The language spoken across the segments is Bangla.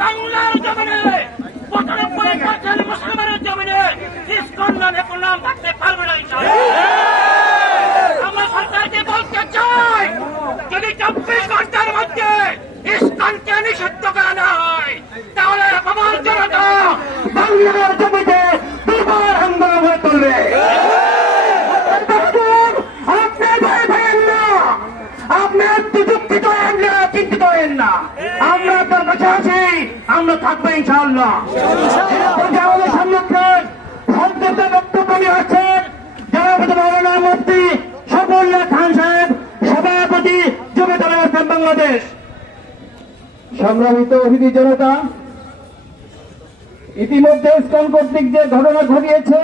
বাংলার জমিনে পঁচানব্বই পার্সেন্ট মুসলিমের জমিনে ইস্কন্দনে প্রণাম করতে পারবে না আমরা সরকারকে বলতে চাই, যদি চব্বিশ ঘণ্টার মধ্যে ইস্কনকে নিষিদ্ধ করা না হয়, তাহলে আমার জনতা বাংলার জমিতে ইনশাআল্লাহ। আমাদের সম্মুখে সন্তুষ্ট বক্তব্য আছেন যারা মৌলানা মুফতি সফুল্লাহ খান সাহেব সভাপতি যুব দল বাংলাদেশ। সংগ্রামিত অতিথি জনতা ইতিমধ্যে ইস্কন কর্তৃক যে ঘটনা ঘটিয়েছে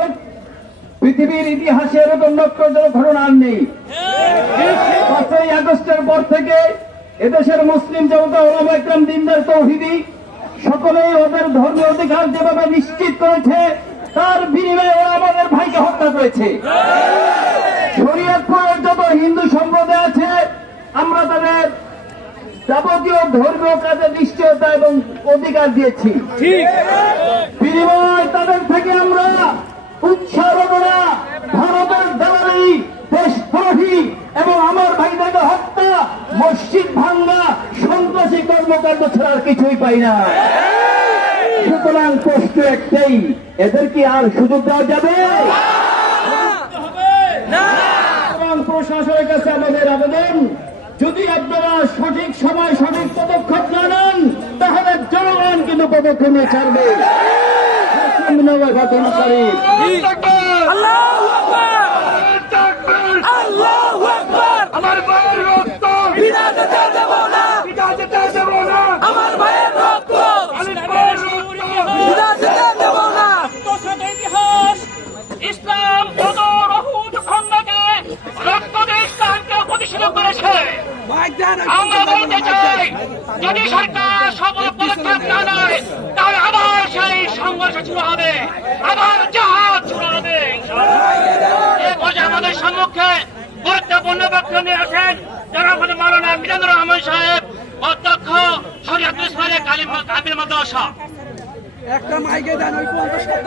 পৃথিবীর ইতিহাসে এরকম নক্ষত্র ঘটনা আর নেই। পাঁচই আগস্টের পর থেকে এদেশের মুসলিম জনতা ওলামা একরাম দিনদার তৌহিদি সকলেই ওদের ধর্মীয় অধিকার যেভাবে নিশ্চিত করেছে তার বিনিময়ে ওরা আমাদের ভাইকে হত্যা করেছে। শরীয়তপুরের যত হিন্দু সম্প্রদায় আছে আমরা তাদের যাবতীয় ধর্মীয় কাজে নিশ্চয়তা এবং অধিকার দিয়েছি বিনিময় তাদের থেকে আমরা উৎসাহ দেব না ভারতের দালালি দেশদ্রোহী এবং আমার ভাইদেরকে হত্যা মসজিদ ভাঙ্গা সন্ত্রাসী কর্মকাণ্ড ছাড়া আর কিছুই পাই না। সুতরাং প্রশ্ন একটাই এদের কি আর সুযোগ দেওয়া যাবে? প্রশাসনের কাছে আমাদের আবেদন, যদি আপনারা সঠিক সময়, সঠিক পদক্ষেপ না নেন, তাহলে জনগণ কিন্তু পদক্ষেপ নিয়ে ছাড়বে। ঘটনাকারী আল্লাহু আকবার আল্লাহু আকবার আমার ভাইয়ের রক্ত বিনা যেতে দেব না বিনা যেতে দেব না আমার ভাইয়ের রক্ত আমি ভাইয়ের রক্ত বিনা যেতে দেব না ইতিহাস ইসলাম কত রহুদ খন্ডকে রক্ত দিয়ে ইসলামকে প্রতিষ্ঠিত করেছে আমরা বলতে চাই যদি সরকার সকল পদক্ষেপ না নেয়, তাহলে আবার সেই সংঘর্ষ শুরু হবে। আবার জাহাজ শুরু হবে আমাদের সম্মুখে গুরুত্বপূর্ণ বক্তব্য নিয়ে আছেন যারা আমাদের মাওলানা মিজানুর রহমান সাহেব, অধ্যক্ষ শরীয়তুল ইসলামের কালিম কাবিল মাদ্রাসা। একটা মাইকে দেন, ওই পর্যন্ত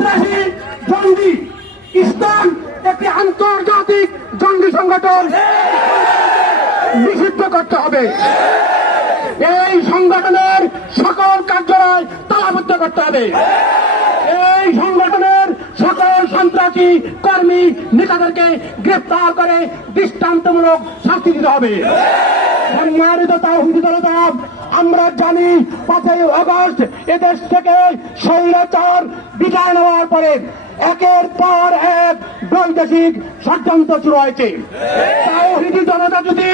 সন্ত্রাসী জঙ্গি ইসলাম, একটি আন্তর্জাতিক জঙ্গি সংগঠন নিষিদ্ধ করতে হবে। এই সংগঠনের সকল কার্যালয় তালাবদ্ধ করতে হবে। এই সংগঠনের সকল সন্ত্রাসী কর্মী, নেতাদেরকে গ্রেফতার করে দৃষ্টান্তমূলক শাস্তি দিতে হবে। সম্মানিত তাহিদ জনতা আমরা জানি পাঁচই আগস্ট এদেশ থেকে স্বৈরাচার বিদায় নেওয়ার পরে একের পর এক বৈদেশিক ষড়যন্ত্র শুরু হয়েছে তাওহিদি জনতা যদি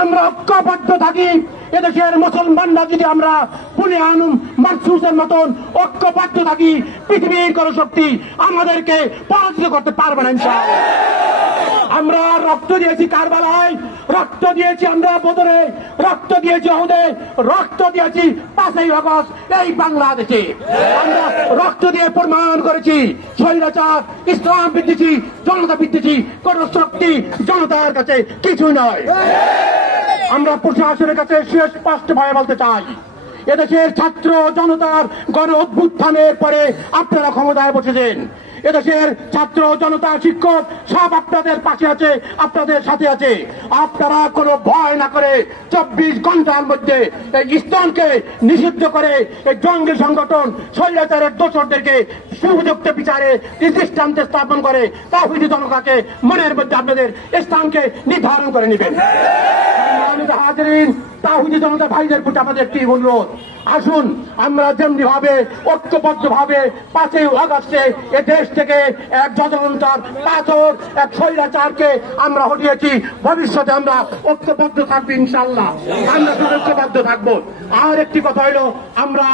আমরা ঐক্যবদ্ধ থাকি, এদেশের মুসলমানরা যদি আমরা পুলিয়ানুম মারসুসের মতন ঐক্যবদ্ধ থাকি, পৃথিবীর কোন শক্তি আমাদেরকে পরাজিত করতে পারবে না। আমরা রক্ত দিয়েছি কারবালায়, রক্ত দিয়েছি আমরা বদরে, রক্ত দিয়েছি অহুদে রক্ত দিয়েছি পাঁচই আগস্ট এই বাংলাদেশে। আমরা রক্ত দিয়ে প্রমাণ করেছি, স্বৈরাচার, ইসলাম বিদ্বেষী, জনতা বিদ্বেষী, কোন শক্তি জনতার কাছে কিছু নয়। আমরা প্রশাসনের কাছে শেষ স্পষ্ট ভাবে বলতে চাই। এদেশের ছাত্র জনতার গণ অভ্যুত্থানের পরে আপনারা ক্ষমতায় বসেছেন। এদেশের ছাত্র জনতা, শিক্ষক, সব আপনাদের পাশে আছে, আপনাদের সাথে আছে। আপনারা কোনো ভয় না করে চব্বিশ ঘণ্টার মধ্যে এই ইসলামকে নিষিদ্ধ করে এই জঙ্গি সংগঠন শৈলাচারের দোষরদেরকে সুযুক্ত বিচারে দৃষ্টান্তে স্থাপন করে তাহিদি জনতাকে মনের মধ্যে আপনাদের স্থানকে নির্ধারণ করে নেবেন। জনতা ভাইদের প্রতি আমাদের একটি অনুরোধ। আসুন, আমরা যেমনি ভাবে ঐক্যবদ্ধ ভাবে পাঁচই এ দেশ থেকে এক যজনতার পাথর, এক আমরা হটিয়েছি। ভবিষ্যতে আমরা ঐক্যবদ্ধ থাকব ইনশাল্লাহ আমরা ঐক্যবদ্ধ থাকব। আর একটি কথা হলো আমরা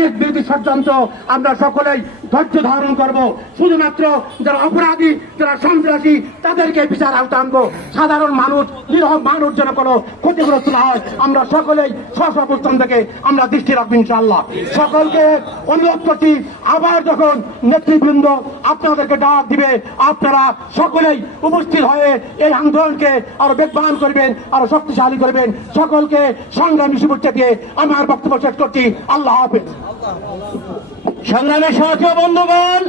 ঠিক বিরোধী ষড়যন্ত্র আমরা সকলেই ধৈর্য ধারণ করব। শুধুমাত্র যারা অপরাধী, যারা সন্ত্রাসী, তাদেরকে বিচার আওতা আনব। সাধারণ মানুষ নিরহ মানুষ যেন কোনো ক্ষতিগ্রস্ত না হয়, আমরা সকলেই স্ব স্ব থেকে আমরা দৃষ্টি রাখব ইনশাআল্লাহ। সকলকে অনুরোধ করছি, আবার যখন নেতৃবৃন্দ আপনাদেরকে ডাক দিবে, আপনারা সকলেই উপস্থিত হয়ে এই আন্দোলনকে আরও বেগবান করবেন, আরও শক্তিশালী করবেন। সকলকে সংগ্রামী শুভেচ্ছা দিয়ে আমার বক্তব্য শেষ করছি। আল্লাহ হাফেজ। সংগ্রামের সাথী বন্ধুগণ